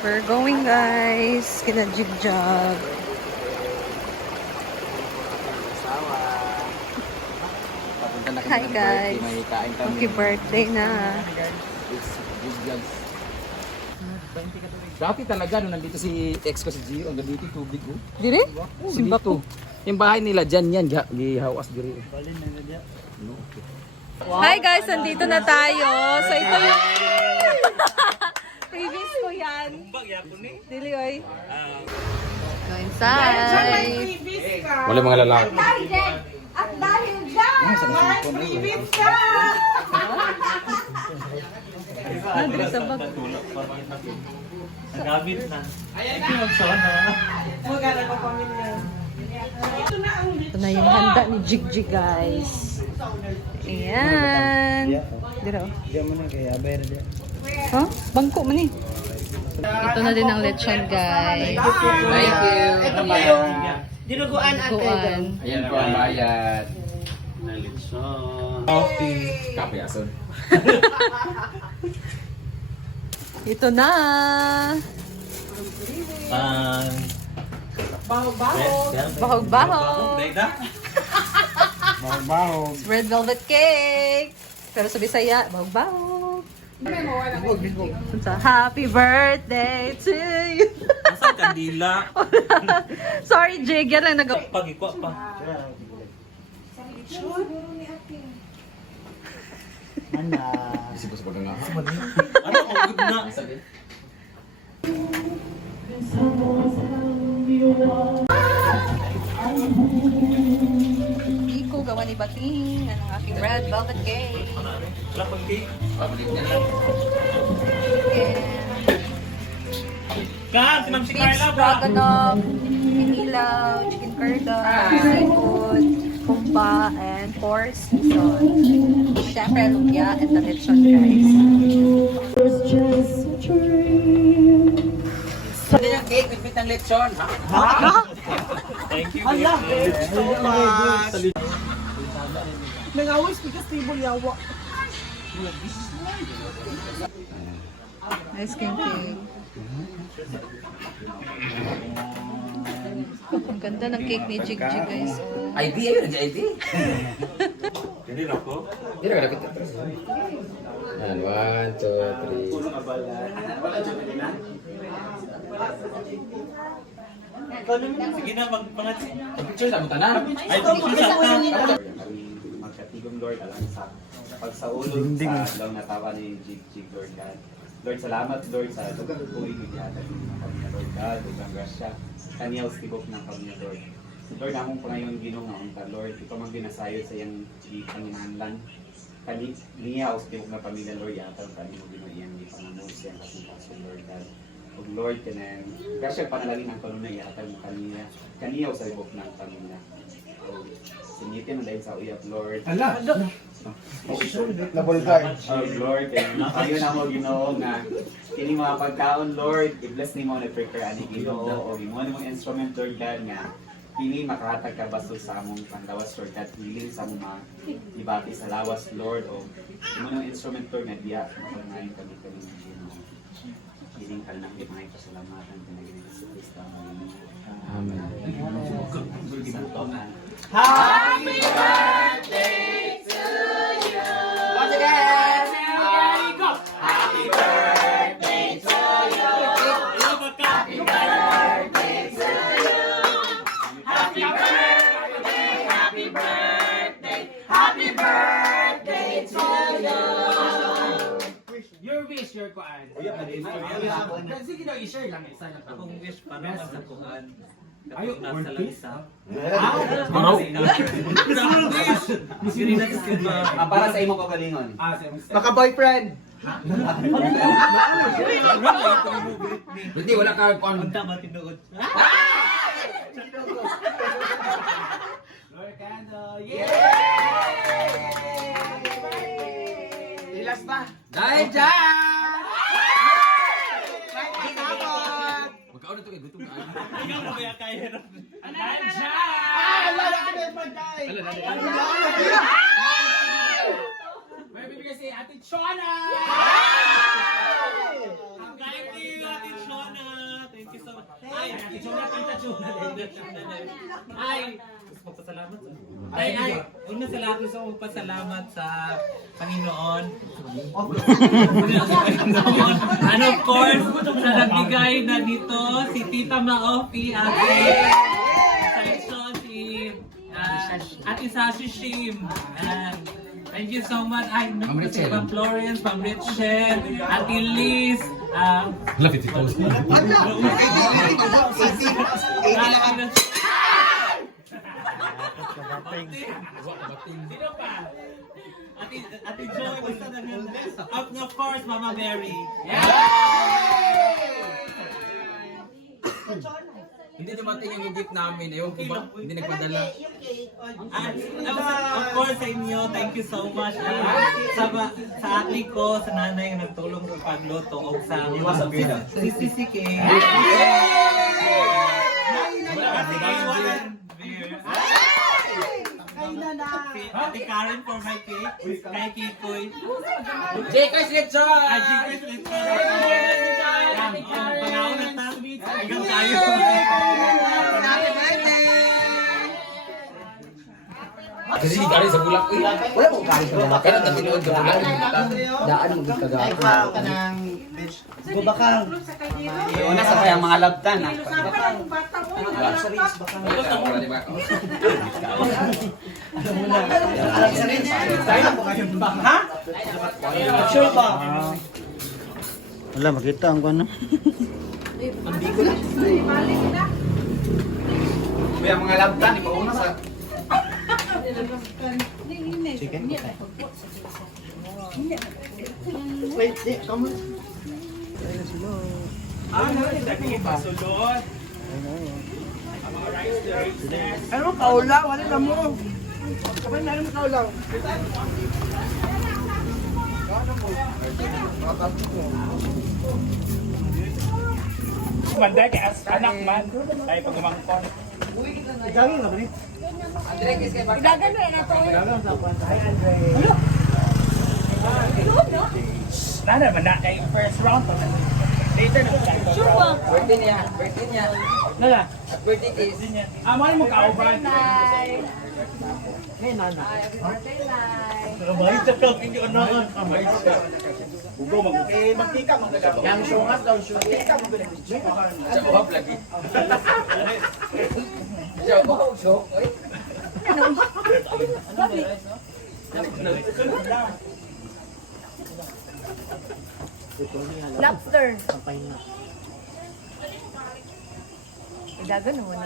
We're going guys. Kina Jigjag. Hi guys. Happy birthday na. Dati talaga nung nandito si ex ko si Gio, ang dito tubig ko. Dire? Simba Dito. Yung bahay nila dyan yan, gihawas diri. Hi guys, nandito na tayo. So ito yung previous ko yan. Dili oy. Go inside. Wala mga lalaki. At dahil dyan, may previous ka! Dili sa bag. Nagamit na. Magana ko pamilya. Ito na yung handa ni Jigjig guys. Ayan. Dira oh. Huh? Bangko man eh. Ito na din ang lechon guys. Thank you. Ito pa yung dinuguan at Kuan. Ayan po ang bayad. Nalitson. Kape ason. Ito na. bahog-bahog. Bahog-bahog. Bahog-bahog. Red velvet cake. Pero sa Bisaya, bahog-bahog. Sa happy birthday to you. Masang kandila. Sorry, Jig. Yan lang nag- Pag-ikwa pa. Isip ko sa pagkanga. Ano ang good na? Iko, gawa ni Bating. Ang aking red velvet cake. Wala pang cake. Pabalik niya lang. Ka, si Ma'am si Beef Carla ba? stroganoff, inilaw, chicken cordon, seafood, kumba, and pork season. Siyempre, lumpia and the lechon guys. Ano yung cake? Pipit ng lechon, ha? Thank you. Hala, babe. so much. Nangawis because table yawa. Ice cream cake. Ang ganda ng cake ni Jig Jig guys. ID, ayun, ID. Hindi na po. Hindi na kalapit na. Yan, 1, 2, 3. Sige na, magpangatsin. Picture na mo tanan. Ay, picture sa ta. Magkatigong Lord, alam sa pagsaulog sa daw natawa ni Jig Lord God. Lord, salamat Lord sa lugar puri ko yata ng kanya Lord God, ug grasya. Kaniyaw tibok ng kanya Lord. Lord, among pangayon Ginoo nga unta Lord, ikaw man ginasayod sa iyang panginahanglan. Kani niya tibok na pamilya Lord yata kanimo Ginoo iyang gipangamon sa kasing kaso Lord God. Ug Lord kanen grasya panalangin ang kanunay yata mo kaniyaw sa tibok ng pamilya. Singitin mo dahil sa uyap, Lord. Ala! Oh, Lord, kayo na mo Ginoo nga kini mga pagkaon, Lord, i-bless nimo na prepare ani Ginoo o imo na mong instrument, Lord God, nga kini makahatag ka basto sa among panlawas, Lord God, hiling sa among mga ibati sa lawas, Lord, o imo na instrument, Lord, nga diya mapagnayon kami Ginoo. Hiling ka lang mga pasalamatan pinagini sa Kristo. Amen. Happy birthday to you! Once again! Happy birthday to you! Happy birthday to you! Happy birthday, happy birthday, happy birthday to you! Your wish, your kuan. Sige daw, i-share lang isa lang. Akong wish para sa kuhan. Ayo, Nasa World lang Peace? isa. Para sa imo kagalingon. Maka-boyfriend! Hindi, wala ka kung Punta ba tinuod? Lord Candle, Ilas ba? Dahil dyan! Magkaon na ito kay gutom na. Ikaw na ba kaya na? Wala ka na yung pagkain! may bibigay si Ate Chona! Thank you, Ate Shona! Ay, magpasalamat sa una sa lahat gusto kong magpasalamat sa Panginoon. And of course, sa nagbigay na dito, si Tita Maofi, Ate Sashi Shim. Thank you so much. Ay, si Ma'am Florence, Ma'am Richel, Ate Liz, Lapit ito. Sino pa? Ate Joy, basta naman. And of course, Mama Mary. Hindi dumating yung gift namin. Ewan ko ba? Hindi nagpadala. At of course sa inyo, thank you so much. Sa ate ko, sa nanay yung nagtulong sa pagluto o sa CCK. Ate Karen for my cake. Kay Kikoy. J.K. Lechon! Ajikis Lechon. Pangaw na ta. Hanggang tayo. Kasi kari sa bulak. Wala mong kari sa bulak. Kaya natinuod sa bulak. Daan mo gagawin. Gubakang. Una sa kayang mga labtan ha. Sure ba? Wala, makita ang ano. Kaya mga labtan, ipauna sa... Chicken? Wait, come on. Pasulod. Ano mo kaulaw? Wala na mo. Kapag na mo kaulaw. Manda kay as anak man. Ay pagumangkon. Igagin nga ba ni? Dagan mo na to. Nana man na kay first round pa. Later na tayo. Sure ba? Birthday niya. Nala. Birthday is. Amo mo kauban. Hey, nana. Happy birthday, Lai. May sa kang inyo anak. May sa. Ugo magtika mo daga. Yang sungat daw, sungat. Sa buhap lagi. Sa buhap, so. Lobster. Dagan mo na.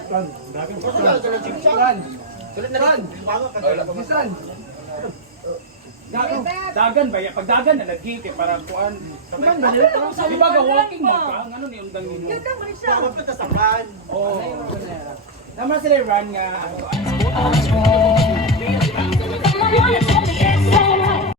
Dagan ba? Pag dagan na nag-gate para kuan. Di ba walking mo ka? Ano ni undang nimo? Dapat ka tasakan. Oh. Naman sila run nga. Come on,